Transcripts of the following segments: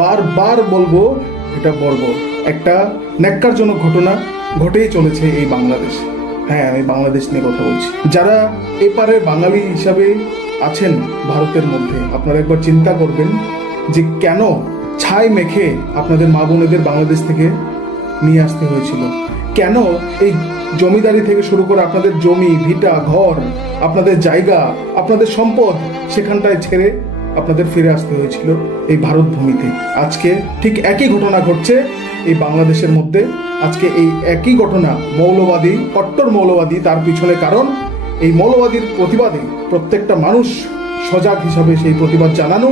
বারবার বলবো, এটা বর্বর একটা ন্যাক্কারজনক ঘটনা ঘটেই চলেছে এই বাংলাদেশে। হ্যাঁ, আমি বাংলাদেশ নিয়ে কথা বলছি। যারা এপারে বাঙালি হিসাবে আছেন ভারতের মধ্যে, আপনারা একবার চিন্তা করবেন যে কেন ছাই মেখে আপনাদের মা বোনেদের বাংলাদেশ থেকে নিয়ে আসতে হয়েছিল, কেন এই জমিদারি থেকে শুরু করে আপনাদের জমি ভিটা ঘর, আপনাদের জায়গা, আপনাদের সম্পদ সেখানটায় ছেড়ে আপনাদের ফিরে আসতে হয়েছিল এই ভারত ভূমিতে। আজকে ঠিক একই ঘটনা ঘটছে এই বাংলাদেশের মধ্যে। আজকে এই একই ঘটনা মৌলবাদী, কট্টর মৌলবাদী, তার পিছনে কারণ এই মৌলবাদীর প্রতিবাদে প্রত্যেকটা মানুষ সজাগ হিসাবে সেই প্রতিবাদ জানানো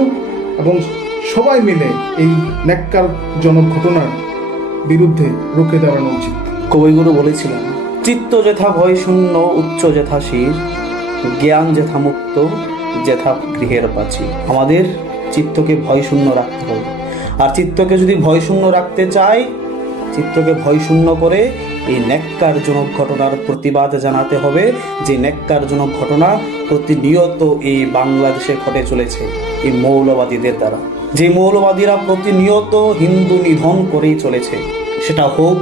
এবং সবাই মিলে এই ন্যাক্কারজনক ঘটনার বিরুদ্ধে রুখে দাঁড়ানো উচিত। কবিগুরু বলেছিলেন, চিত্ত যেথা ভয় শূন্য উচ্চ যেথা শির, জ্ঞান যেথা মুক্ত যেথা গৃহের পাচি। আমাদের চিত্তকে ভয় শূন্য রাখতে হবে। আর চিত্তকে যদি ভয় শূন্য রাখতে চাই, চিত্তকে ভয় শূন্য করে এই ন্যাক্কারজনক ঘটনার প্রতিবাদ জানাতে হবে, যে ন্যাক্কারজনক ঘটনা প্রতিনিয়ত এই বাংলাদেশে ঘটে চলেছে এই মৌলবাদীদের দ্বারা। যে মৌলবাদীরা প্রতিনিয়ত হিন্দু নিধন করেই চলেছে, সেটা হোক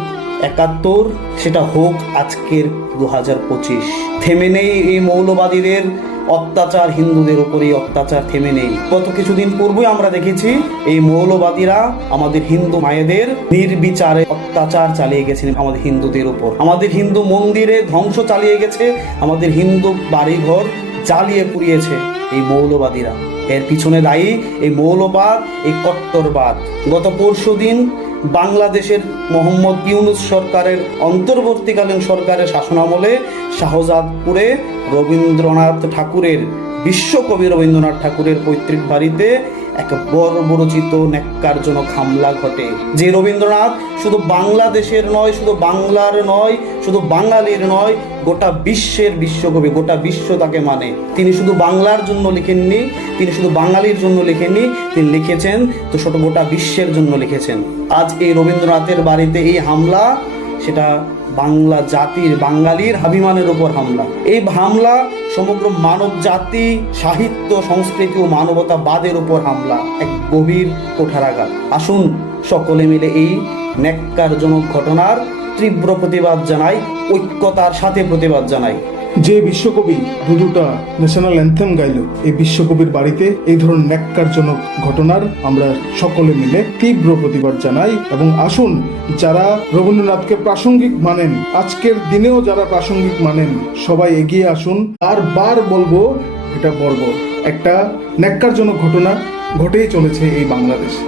৭১, সেটা হোক আজকের ২০২৫। থেমে নেই এই মৌলবাদীদের অত্যাচার, হিন্দুদের উপরেই অত্যাচার থেমে নেই। গত কিছুদিন পূর্বে আমরা দেখেছি এই মৌলবাদীরা আমাদের হিন্দু মায়েদের নির্বিচারে অত্যাচার চালিয়ে গেছেন আমাদের হিন্দুদের উপর। আমাদের হিন্দু মন্দিরে ধ্বংস চালিয়ে গেছে, আমাদের হিন্দু বাড়িঘর জ্বালিয়ে পুড়িয়েছে এই মৌলবাদীরা। এর পিছনে দায়ী এই মৌলবাদ, এই কট্টরবাদ। গত পরশুদিন বাংলাদেশের মোহাম্মদ ইউনূস সরকারের অন্তর্বর্তীকালীন সরকারের শাসনামলে শাহজাদপুরে রবীন্দ্রনাথ ঠাকুরের, বিশ্বকবি রবীন্দ্রনাথ ঠাকুরের পৈতৃক বাড়িতে এক বর্বরচিত ন্যাক্কারজনক হামলা ঘটে। যে রবীন্দ্রনাথ শুধু বাংলাদেশের নয়, শুধু বাংলার নয়, শুধু বাঙালির নয়, গোটা বিশ্বের বিশ্বকবি, গোটা বিশ্ব তাকে মানে। তিনি শুধু বাংলার জন্য লিখেননি, তিনি শুধু বাঙালির জন্য লিখেননি, তিনি লিখেছেন তো গোটা বিশ্বের জন্য লিখেছেন। আজ এই রবীন্দ্রনাথের বাড়িতে এই হামলা, সেটা বাংলা জাতির, বাঙালির অভিমানের উপর হামলা। এই হামলা সমগ্র মানব জাতি, সাহিত্য, সংস্কৃতি ও মানবতাবাদের উপর হামলা, এক গভীর কোঠারাঘাত। আসুন সকলে মিলে এই ন্যাক্কারজনক ঘটনার তীব্র প্রতিবাদ জানাই, ঐক্যতার সাথে প্রতিবাদ জানাই। যে বিশ্বকবি দুটা ন্যাশনাল অ্যান্থেম গাইল, এই বিশ্বকবির বাড়িতে এই ধরনের ন্যাক্কারজনক ঘটনার আমরা সকলে মিলে তীব্র প্রতিবাদ জানাই। এবং আসুন, যারা রবীন্দ্রনাথকে প্রাসঙ্গিক মানেন, আজকের দিনেও যারা প্রাসঙ্গিক মানেন, সবাই এগিয়ে আসুন। বারবার বলবো, এটা বর্বর একটা ন্যাক্কারজনক ঘটনা ঘটেই চলেছে এই বাংলাদেশে।